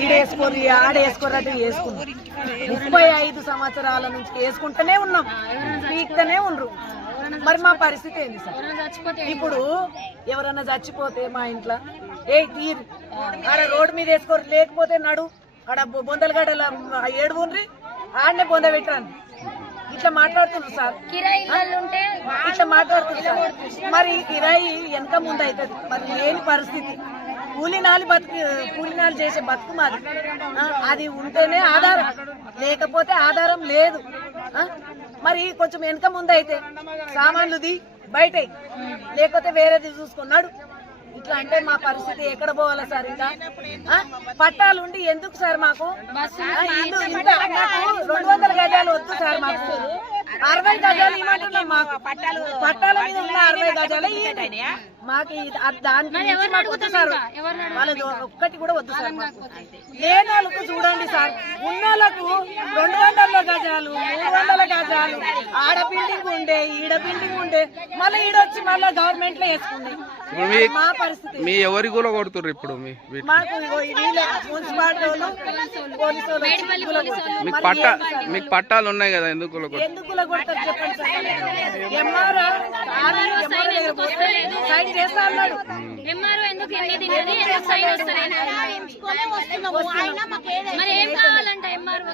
ఈడేసుకోరు ఆడేసుకోరట్టు వేసుకున్నాం. 35 సంవత్సరాల నుంచి వేసుకుంటూనే ఉన్నాం, పీక్తూనే ఉండ్రు. మరి మా పరిస్థితి ఏంది సార్? ఇప్పుడు ఎవరన్నా చచ్చిపోతే మా ఇంట్లో తీరు ఆడ రోడ్డు మీద వేసుకోరు, లేకపోతే నడు ఆడ బొందలగడ్డల ఏడుగుండ్రి ఆడనే బొంద పెట్టరాను ఇట్లా మాట్లాడుతున్నారు సార్. ఇట్లా మాట్లాడుతున్నారు సార్. మరి కిరాయి వెనక ముందు అవుతుంది. మరి లేని పరిస్థితి కూలినాలు చేసే బతుకు మాది. అది ఉంటేనే ఆధారం, లేకపోతే ఆధారం లేదు. మరి కొంచెం వెనక ముందు అయితే సామాన్లుది బయట, లేకపోతే వేరేది చూసుకున్నాడు. ఇట్లా అంటే మా పరిస్థితి ఎక్కడ పోవాలా సార్? ఇంకా పట్టాలుండి ఎందుకు సార్ మాకు ఇల్లు ఇంత? మాకు 200 గజాలు వద్దు సార్, మాకు 60 గజాలు ఇవ్వమంటున్నాం. మాకు పట్టాల మీద ఉన్న 60 గజాలు మాకు దానికి మాకు వద్దు సార్. వాళ్ళది ఒక్కటి కూడా వద్దు సార్. మాకు లేని వాళ్ళకు చూడండి సార్, ఉన్నోళ్ళకు 200 గజాలు 300 గజాలు ఆడ బిల్డింగ్ ఉండే ఈడ బిల్డింగ్ ఉండే, మళ్ళీ ఈడొచ్చి మళ్ళీ గవర్నమెంట్ లో వేసుకుంది. మా పరిస్థితి మీ ఎవరి కూడా కొడుతుర్రు ఇప్పుడు? మాకు మున్సిపాలిటీ వాళ్ళు, పోలీసు మీకు పట్టాలు ఉన్నాయి కదా, ఎందుకు కొడతారు చెప్పండి సార్? ఎంఆర్ఓ సైన్ చేస్తా అన్నాడు. మరి ఏం కావాలంట ఎంఆర్ఓ?